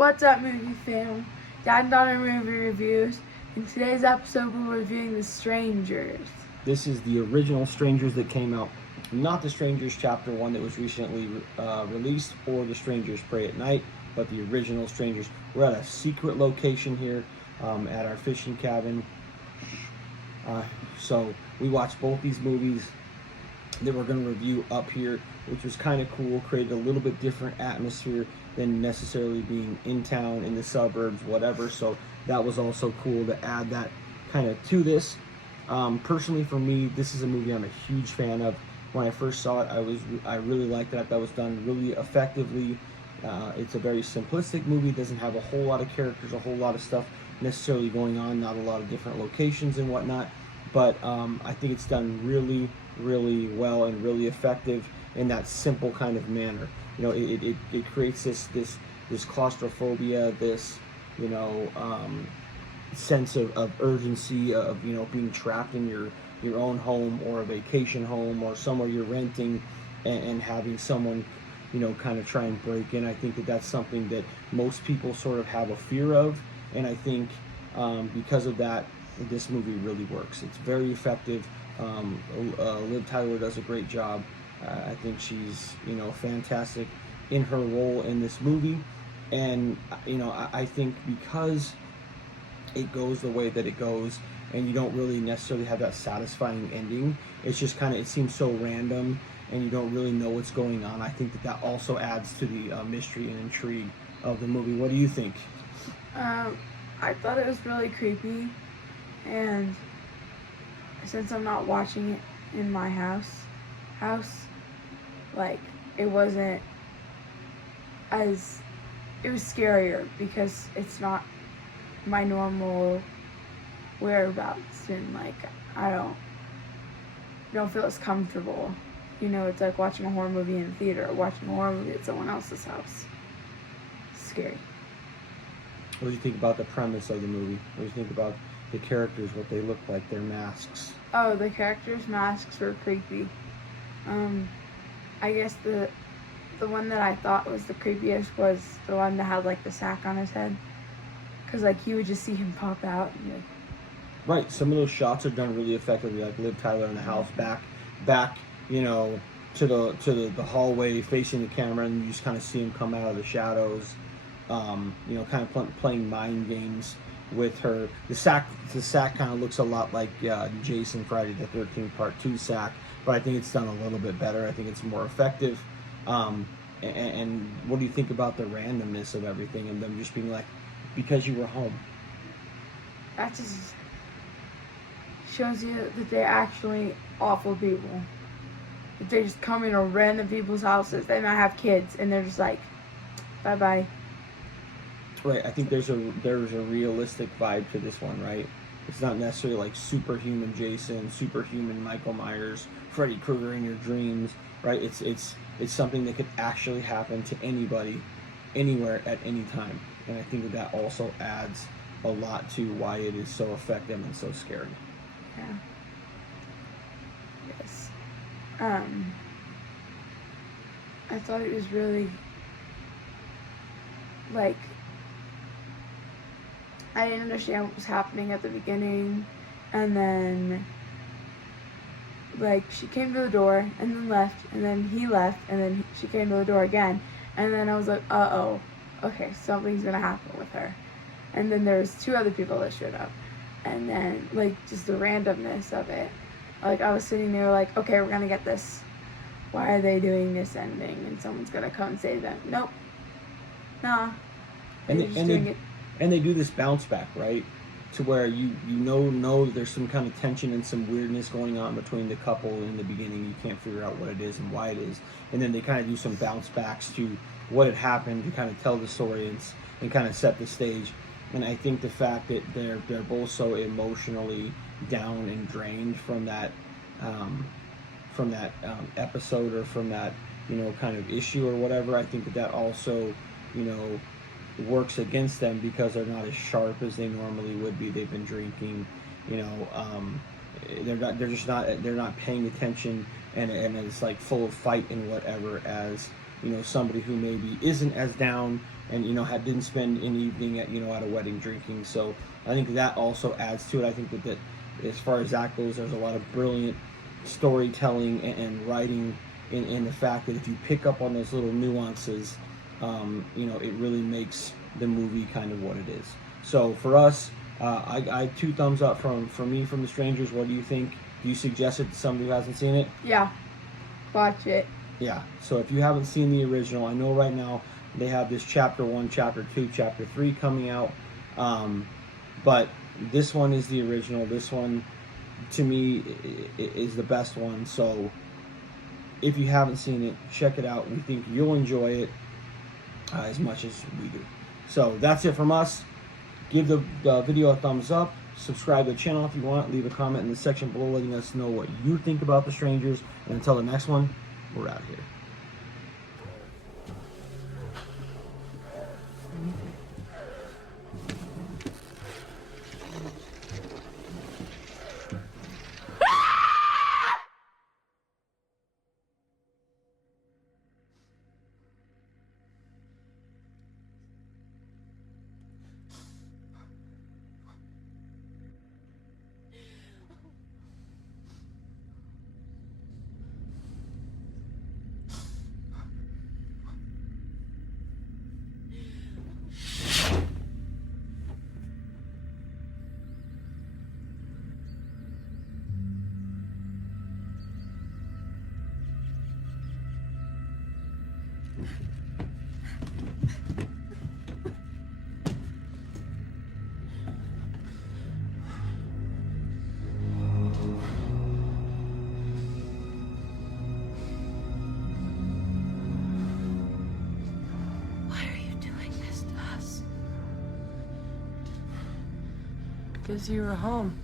What's up, movie fam? Dad and Daughter Movie Reviews. In today's episode, we're reviewing The Strangers. This is the original Strangers that came out, not the Strangers Chapter 1 that was recently released, or the Strangers Pray at Night, but the original Strangers. We're at a secret location here at our fishing cabin. So we watched both these movies that we're going to review up here, which was kind of cool, created a little bit different atmosphere than necessarily being in town, in the suburbs, whatever. So that was also cool to add that kind of to this. Personally, for me, this is a movie I'm a huge fan of. When I first saw it, I really liked it. That was done really effectively. It's a very simplistic movie. It doesn't have a whole lot of characters, a whole lot of stuff necessarily going on, not a lot of different locations and whatnot. But I think it's done really, really well and really effective in that simple kind of manner. You know, it creates this claustrophobia, this, you know, sense of urgency of, you know, being trapped in your own home or a vacation home or somewhere you're renting, and having someone, you know, kind of try and break in. I think that that's something that most people sort of have a fear of, and I think because of that, this movie really works. It's very effective. Liv Tyler does a great job. I think she's, you know, fantastic in her role in this movie, and you know, I think because it goes the way that it goes, and you don't really necessarily have that satisfying ending. It's just kind of, it seems so random, and you don't really know what's going on. I think that that also adds to the mystery and intrigue of the movie. What do you think? I thought it was really creepy, and since I'm not watching it in my house, like, it was scarier because it's not my normal whereabouts, and like I don't feel as comfortable. You know, it's like watching a horror movie in a theater or watching a horror movie at someone else's house. It's scary. What do you think about the premise of the movie? What do you think about the characters, what they look like, their masks? Oh, the characters' masks were creepy. I guess the one that I thought was the creepiest was the one that had like the sack on his head, because like you would just see him pop out. And, like, right, some of those shots are done really effectively, like Liv Tyler in the house, back, you know, to the hallway facing the camera, and you just kind of see him come out of the shadows. You know, kind of playing mind games with her. The sack kind of looks a lot like Jason Friday the 13th Part 2 sack, but I think it's done a little bit better. I think it's more effective. And what do you think about the randomness of everything and them just being like, because you were home? that just shows you that they're actually awful people. If they just come into random people's houses, they might have kids, and they're just like, bye bye. Right, I think there's a realistic vibe to this one, right? It's not necessarily like superhuman Jason, superhuman Michael Myers, Freddy Krueger in your dreams, right? It's something that could actually happen to anybody, anywhere, at any time. And I think that also adds a lot to why it is so effective and so scary. Yeah. Yes. I thought it was really, like, I didn't understand what was happening at the beginning, and then, like, she came to the door, and then left, and then he left, and then she came to the door again, and then I was like, uh-oh, okay, something's gonna happen with her. And then there's two other people that showed up, and then, like, just the randomness of it. Like, I was sitting there like, okay, we're gonna get this. Why are they doing this ending? And someone's gonna come and save them. Nope. Nah. And they do this bounce back, right? To where you know there's some kind of tension and some weirdness going on between the couple in the beginning. You can't figure out what it is and why it is. And then they kind of do some bounce backs to what had happened to kind of tell the story and kind of set the stage. And I think the fact that they're both so emotionally down and drained from that episode, or from that, you know, kind of issue or whatever, I think that also, you know, works against them, because they're not as sharp as they normally would be. They've been drinking, you know, they're not paying attention, and it's like full of fight and whatever, as somebody who maybe isn't as down and didn't spend an evening at at a wedding drinking. So I think that also adds to it. I think that as far as that goes, there's a lot of brilliant storytelling and writing in the fact that if you pick up on those little nuances, it really makes the movie kind of what it is. So for us, I 2 thumbs up from me from The Strangers. What do you think? Do you suggest it to somebody who hasn't seen it? Yeah, watch it. Yeah. So if you haven't seen the original, I know right now they have this Chapter 1, Chapter 2, Chapter 3 coming out, but this one is the original. This one, to me, is the best one. So if you haven't seen it, check it out. We think you'll enjoy it as much as we do. So that's it from us. Give the video a thumbs up. Subscribe to the channel if you want. Leave a comment in the section below letting us know what you think about The Strangers. And until the next one, we're out of here. Because you were home.